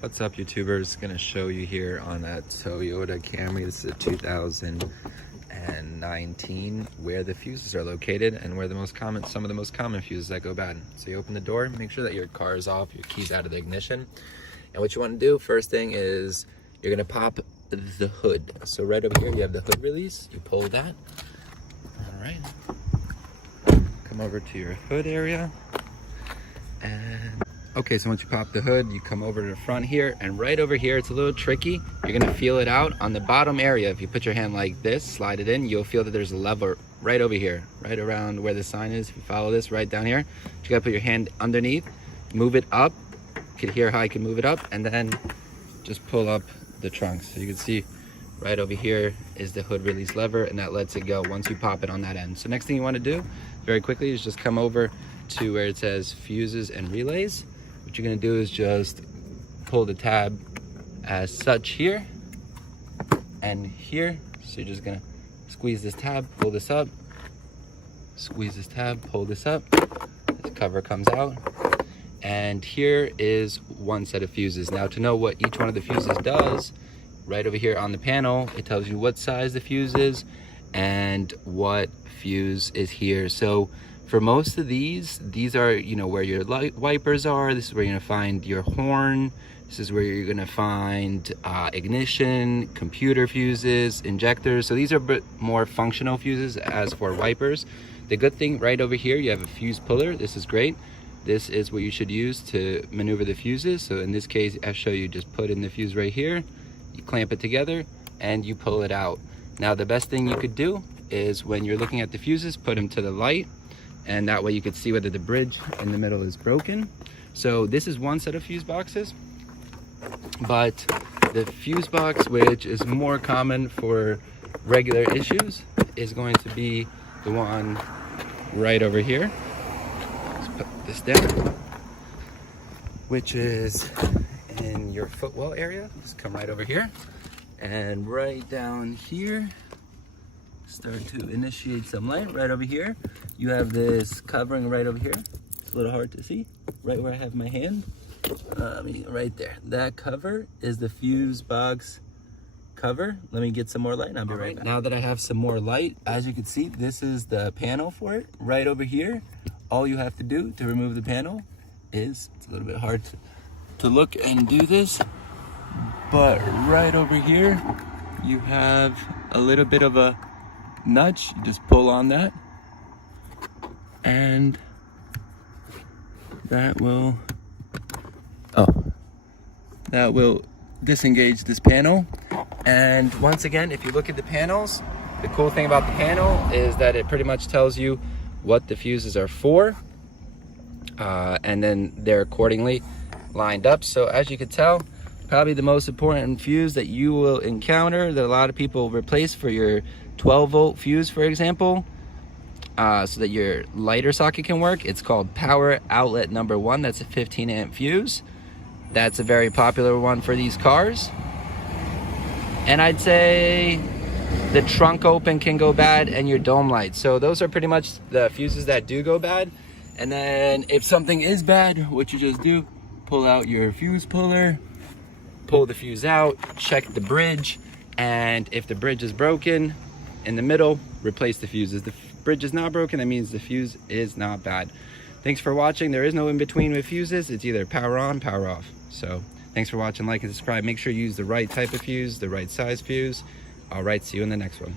What's up, YouTubers? Gonna show you here on a Toyota Camry. This is a 2019, where the fuses are located and where some of the most common fuses that go bad. So you open the door, make sure that your car is off, your keys out of the ignition. And what you want to do first thing is you're gonna pop the hood. So right over here you have the hood release. You pull that. All right. Come over to your hood area. And okay, so once you pop the hood, you come over to the front here, and right over here, it's a little tricky. You're gonna feel it out on the bottom area. If you put your hand like this, slide it in, you'll feel that there's a lever right over here, right around where the sign is. If you follow this right down here, you gotta put your hand underneath, move it up. You can hear how I can move it up, and then just pull up the trunk. So you can see right over here is the hood release lever, and that lets it go once you pop it on that end. So next thing you wanna do very quickly is just come over to where it says fuses and relays. What you're gonna do is just pull the tab as such here and here. So you're just gonna squeeze this tab, pull this up, squeeze this tab, pull this up. The cover comes out. And here is one set of fuses. Now, to know what each one of the fuses does, right over here on the panel, it tells you what size the fuse is and what fuse is here. So for most of these are, you know, where your light wipers are. This is where you're gonna find your horn. This is where you're gonna find ignition, computer fuses, injectors. So these are a bit more functional fuses. As for wipers, the good thing right over here, you have a fuse puller. This is great. This is what you should use to maneuver the fuses. So in this case, I'll show you, just put in the fuse right here, you clamp it together, and you pull it out. Now, the best thing you could do is when you're looking at the fuses, put them to the light, and that way you could see whether the bridge in the middle is broken. So this is one set of fuse boxes, but the fuse box, which is more common for regular issues, is going to be the one right over here. Let's put this down, which is in your footwell area. Just come right over here, and right down here, start to initiate some light. Right over here, you have this covering right over here. It's a little hard to see, right where I have my hand. Right there. That cover is the fuse box cover. Let me get some more light and I'll be right back. Now that I have some more light, as you can see, this is the panel for it right over here. All you have to do to remove the panel is, it's a little bit hard to look and do this, but right over here, you have a little bit of a nudge. You just pull on that, and that will disengage this panel. And once again, if you look at the panels, the cool thing about the panel is that it pretty much tells you what the fuses are for, and then they're accordingly lined up. So as you can tell, probably the most important fuse that you will encounter, that a lot of people replace for your 12-volt fuse, for example, so that your lighter socket can work. It's called power outlet number 1. That's a 15-amp fuse. That's a very popular one for these cars. And I'd say the trunk open can go bad, and your dome light. So those are pretty much the fuses that do go bad. And then if something is bad, what you just do, pull out your fuse puller, pull the fuse out, check the bridge, and if the bridge is broken in the middle, replace the fuses. The bridge is not broken, that means the fuse is not bad. Thanks for watching. There is no in between with fuses. It's either power on, power off. So thanks for watching. Like and subscribe. Make sure you use the right type of fuse, the right size fuse. All right, see you in the next one.